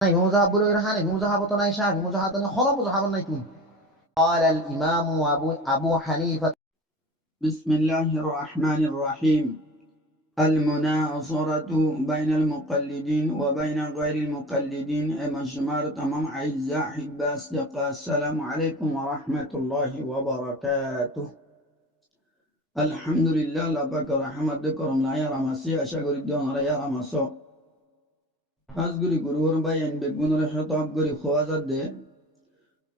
إمام مذهب بلو إرهان إمام مذهب تناي شاف إمام مذهب تناي خلا مذهب نايتون. قال الإمام أبو حنيفة. بسم الله الرحمن الرحيم. المناصرة بين المقلدين وبين غير المقلدين مجمار تمام أعزائي أحباء أصدقاء السلام عليكم ورحمة الله وبركاته. الحمد لله لبك رحمة كرم لا يرى مسيح أشكر الدون لا يرى مسو أزغري غرور بين بيغون خطاب غري خوازد دي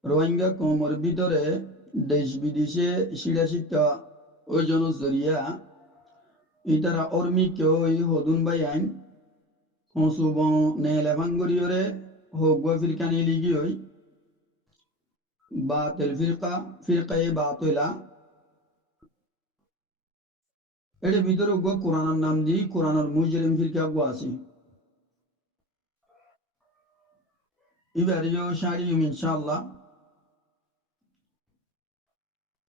রোহিঙ্গা কোমর ভিতরে দেশ বিদেশে শিলাশিক্ষা ওজন জরিয়া ইতারা অর্মি কেউ হদুন বাই আইন হসুবন নেলে ভাঙ্গরিয়রে হোক ফিরকানি লিগি হই বাতিল ফিরকায়ে বাতিলা এর ভিতরে কোরআনের নাম দি কোরআনের মুজরিম ফিরকা আছে এবারে শাড়ি ইনশাআল্লাহ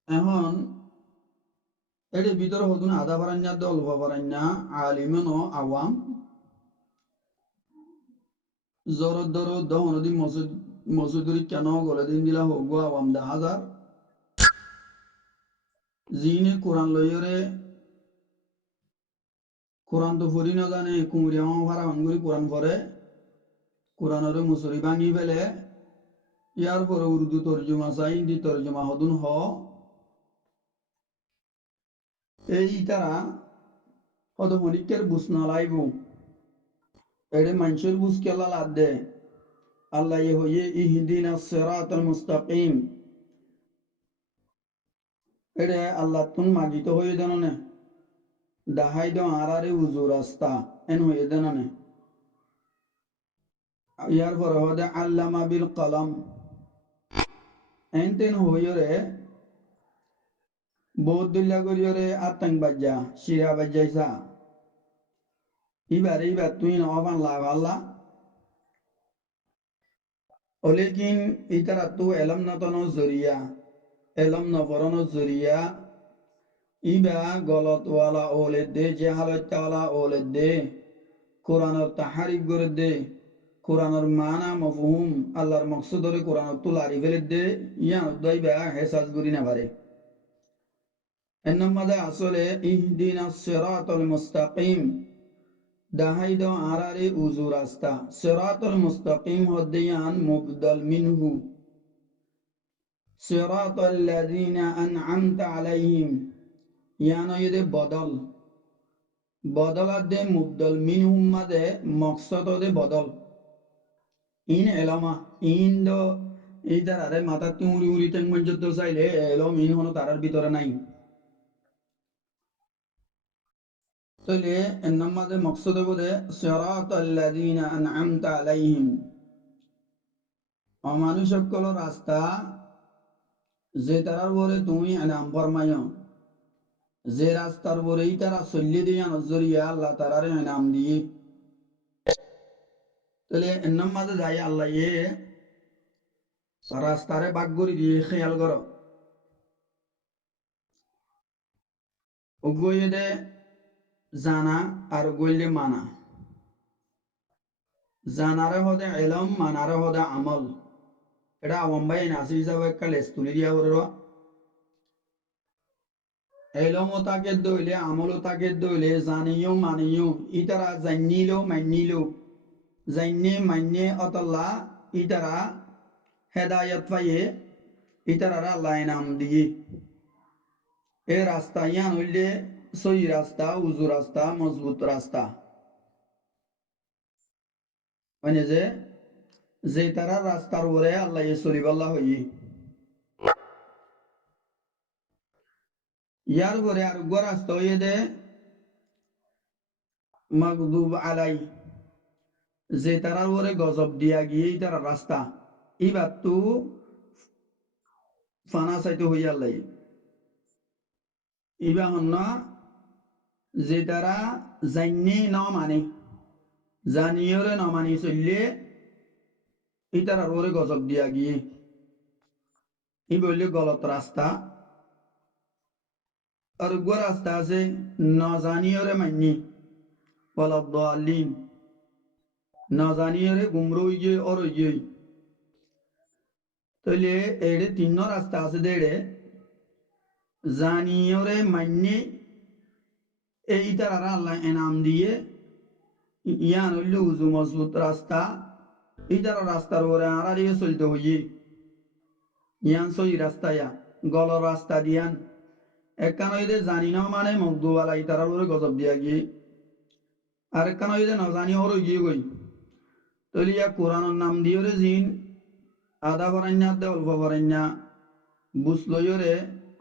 এখন এর ভিতরে হদুন আধা ফারান্না দল ফারান্না আলিমন ও আওয়াম জরদ দরদ দহনদি মসুদুরি কেন গলে দিন দিলা হোক আওয়াম 10,000 যিনি কোরআন লইরে কোরআন তো ফুরি না জানে কুমরিয়া ভাড়া ভাঙ্গুরি কোরআন পরে কোরআনরে মুসুরি ভাঙি ফেলে ইয়ার পরে উর্দু তর্জমা চাই হিন্দি তর্জমা হদুন এই তারা হদ হনিকের বুঝ না লাইব এড়ে মানুষের বুঝ কেলা লাদ দে আল্লাহ হইয়ে ইহদিনা সিরাতাল মুস্তাকিম এড়ে আল্লাহ তুন মাগিত হয়ে জানো দাহাই দ আরারে উজু রাস্তা এন হয়ে জানো ইয়ার পরে হদে আল্লামা বিল কলম এনতেন হইরে বৌদ্ধল্লা করিয়রে আতঙ্ক বাজ্যা শিরা বাজ্যাইসা এবার তুই নবান লাভ আল্লাহ ওলেকিন ইতারা তু এলম নতন জরিয়া এলম নফরন জরিয়া ইবা গলত ওয়ালা ওলে দে জেহালতাওয়ালা ওলে দে কোরআনের তাহারিফ করে দে কোরআনের মানা মফহুম আল্লাহর মকসুদরে কোরআনের তুলারি ফেলে দে ইয়ান দইবা হেসাজ করি না পারে এর নম্বরে আসলে ইহদিনা সিরাতাল মুস্তাকিম দাহাই দ আরারে উজু রাস্তা সিরাতাল মুস্তাকিম হদিয়ান মুবদল মিনহু সিরাতাল লাযিনা আন'আমতা আলাইহিম ইয়ানো ইদে বদল বদলাদে মুবদল মিনহুম মাদে মকসদে বদল ইন এলমা ইন দ এই তারারে মাথা তুঁড়ি উড়ি টেং মঞ্জত চাইলে এলম ইন হনো তারার ভিতরে নাই তাহলে এর নামাজে মকসদে বোধে সিরাতাল লাযিনা আন'আমতা আলাইহিম অমানুষ সকল রাস্তা যে তারার বলে তুমি এনাম ফরমায় যে রাস্তার বলেই তারা চল্লি দিয়ে নজরিয়া আল্লাহ তারারে এনাম দিয়ে তাহলে এর মাঝে যাই আল্লাহ রাস্তারে বাগ করে দিয়ে খেয়াল করো গইয়ে দে জানা আর গইলে মানা জানারে হদে এলম মানারে হদে আমল এটা আওয়াম ভাই নাসি হিসাবে একটা লেস তুলি দিয়া বড় এলমও তাকে দইলে আমলও তাকে দইলে জানিও মানিও ইতারা জানিলো জান্নে মান্নে অতল্লা ইতারা হেদায়ত পাইয়ে ইতারারা আল্লাহ নাম দিয়ে এ রাস্তা ইয়ান হইলে সই রাস্তা উজু রাস্তা মজবুত রাস্তা মানে যে তারা রাস্তার ওরে আল্লাহ চলিবাল্লাহ হই ইয়ার পরে আর রাস্তা হইয়ে দে মাগদুব আলাই যে তারার ওরে গজব দিয়া গিয়ে তারা রাস্তা এবার তো ফানা চাইতে হইয়া আল্লাহ ইবা হন যে তারা জান্নে ন মানে জানিয়রে ন মানি চললে ইতারার ওরে গজব দিয়া গিয়ে ই বললে গলত রাস্তা আর রাস্তা আছে ন জানিয়রে মান্নি বলদ্দালিন না জানিয়ে গুমরো ইয়ে ওর ইয়ে তাহলে এড়ে তিন রাস্তা আছে দেড়ে জানিয়ে মান্যে এই তারা আল্লাহ এনাম দিয়ে ইয়ান হইল উজু মজবুত রাস্তা এই তারা রাস্তার ওরে আর চলতে হইয়ে ইয়ান সই রাস্তা ইয়া গলর রাস্তা দিয়ান একখান হইতে জানি না মানে মগদুবালা ইতারার ওরে গজব দিয়া গিয়ে আর একখান হইতে নজানি ওর গিয়ে গই তাহলে ইয়া কোরআনের নাম দিয়ে রে জিন আধা ভরান্যা দে অল্প ভরান্যা বুসলইরে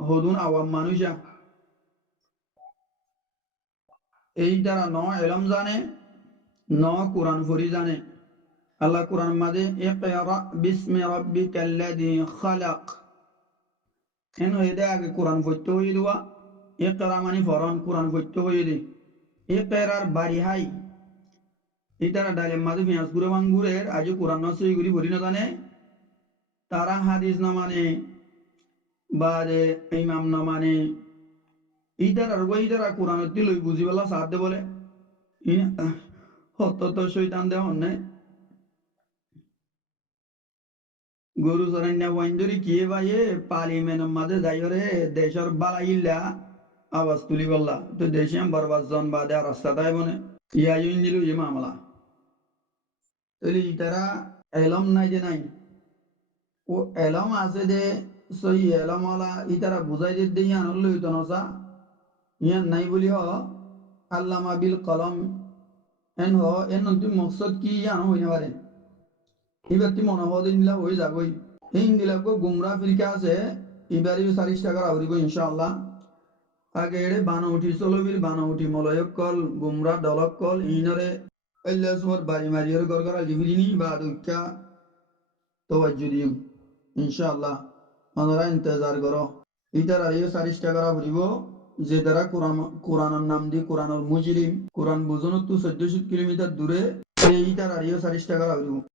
হদুন আওয়াম মানুষা এই তারা ন এলম জানে ন কোরআন ফরি জানে আল্লাহ কোরআন মাঝে ইকরা বিসমি রাব্বিকাল্লাযী খালাক এন হইতে আগে কোরআন পড়তে হয়ে দেওয়া ইকরা মানে ফরন কোরআন পড়তে হয়ে দে ইকরার বাড়ি হাই এই তারা ডাইলে মাঝে পেঁয়াজ গুঁড়ো মাঙ্গুরের আজ কোরআন নসই গুলি ভরি না জানে তারা হাদিস না মানে বা ইমাম না মানে ইতারা কোরআন লই বুঝি পেলা সাথ দে বলে হত শৈতান দে হন্নে গরু সরান্যা বন্ধুরি কিয়ে ভাইয়ে পার্লিমেন্টের মাঝে যাইরে দেশের বালাইল্লা আওয়াজ তুলি বললা তো দেশে বরবাদ জন বাদে রাস্তা তাই বনে ইয়াই দিল ই মামলা তাহলে ইতারা এলম নাই যে নাই ও এলম আছে দে সই এলম ওলা ইতারা বুঝাই দিতে ইয়ান হল হইতো নসা ইয়ান নাই বলি হ আল্লামা বিল কলম এন হ এন তুই মকসদ কি ইয়ান হইনা পারে এবার তুই মনোহদিন দিলা হয়ে যাবই এই দিলাগো গুমরা ফিরকা আছে এবারে 40 টাকা আউরিব ইনশাআল্লাহ আগে এড়ে বানো উঠি চলবির বানো উঠি মলয়ক কল গুমরা দলক কল ইনরে আল্লাহ সুমর বাড়ি মারিয়র গরগর আলজিবিরিনি বা দুইকা তওয়াজ্জু দিম ইনশাআল্লাহ আপনারা ইন্তজার করো ইতার আর 40 টাকা আউরিব যে দ্বারা কোরআনের নাম দিয়ে কোরআনের মুজরিম কোরআন বুঝনো তো 1400 কিলোমিটার দূরে এই তার আর 40 টাকা আউরিব